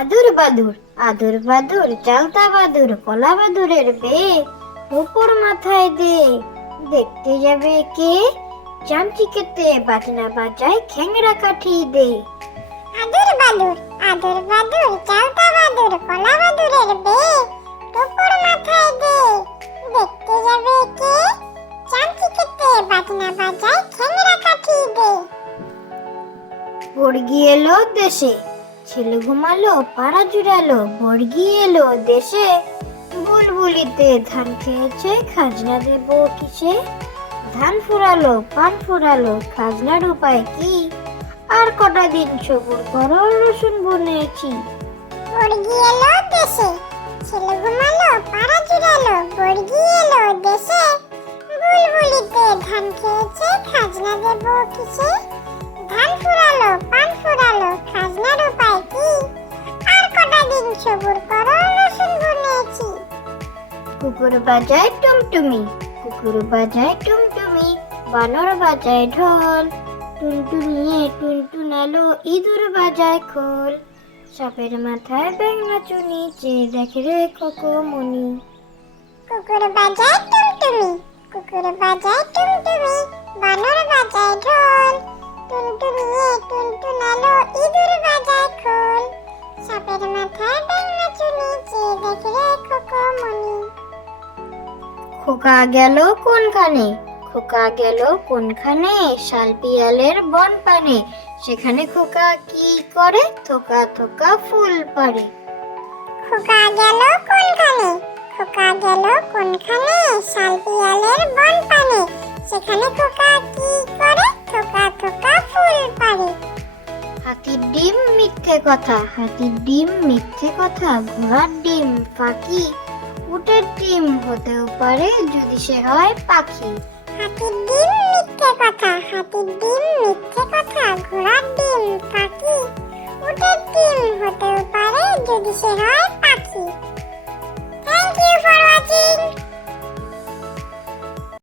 আদুর বাদুর, আদুর বাদুর, চালতা বাদুর, কলা বাদুরের বে, উপর মাথায় দে। দেখতে যাবে কে? চামচিকেতে বাজনা বাজায়, খ্যাংরা কাঠি দে। আদুর বাদুর, আদুর বাদুর, চালতা বাদুর, কলা বাদুরের বে, উপর মাথায় দে। দেখতে যাবে কে? চামচিকেতে বাজনা বাজায়, খ্যাংরা কাঠি দে। বর্গি এলো দেশে, ছেলে ঘুমালো, পাড়া জুড়ালো, বর্গি এলো দেশে। বুলবুলিতে ধান খেয়েছে, খাজনা দেব কিসে? ধান ফুরালো, পান ফুরালো, খাজনার উপায় কি? আর কটা দিন সবুর করো, রসুন বুনেছি। বর্গি এলো দেশে, ছেলে ঘুমালো, পাড়া জুড়ালো, বর্গি এলো দেশে। বুলবুলিতে ধান খেয়েছে, খাজনা দেব কিসে? ধান ফুরালো, পান ফুরালো, খাজনার উপায় কি? আর কটা দিন সবুর করো, রসুন বুনেছি। কুকুর বাজায় টুমটুমি, কুকুর বাজায় টুমটুমি, বানর বাজায় ঢোল। টুনটুনিয়ে টুনটুনালো, ইঁদুর বাজায় খোল। সাপের মাথায় ব্যাঙ নাচুনি, চেয়ে দেখে রে খোকমনি। কুকুর বাজায় টুমটুমি, কুকুর বাজায় টুমটুমি, বানর বাজায় ঢোল। টুনটুনিয়ে টুনটুনালো, ইঁদুর বাজায় খোল। সাপের মাথায় ব্যাঙ নাচুনি, চেয়ে দেখে রে খোকমনি। খোকা গেল কোনখানে, খোকা গেল কোনখানে? শাল পিয়ালের বন পানে, সেখানে খোকা কি করে? থোকা থোকা ফুল পারে। খোকা গেল কোনখানে, খোকা গেল কোনখানে? শাল পিয়ালের বন পানে, সেখানে খোকা কি করে? থোকা থোকা ফুল পারে। হাতির ডিম মিথ্যে কথা, হাতির ডিম মিথ্যে কথা, ঘোড়ার ডিম ফাঁকি। উটের ডিম হতেও পারে যদি সে হয় পাখি। হাতির ডিম মিথ্যে কথা, হাতির ডিম মিথ্যে কথা, ঘোড়ার ডিম ফাঁকি। উটের ডিম হতেও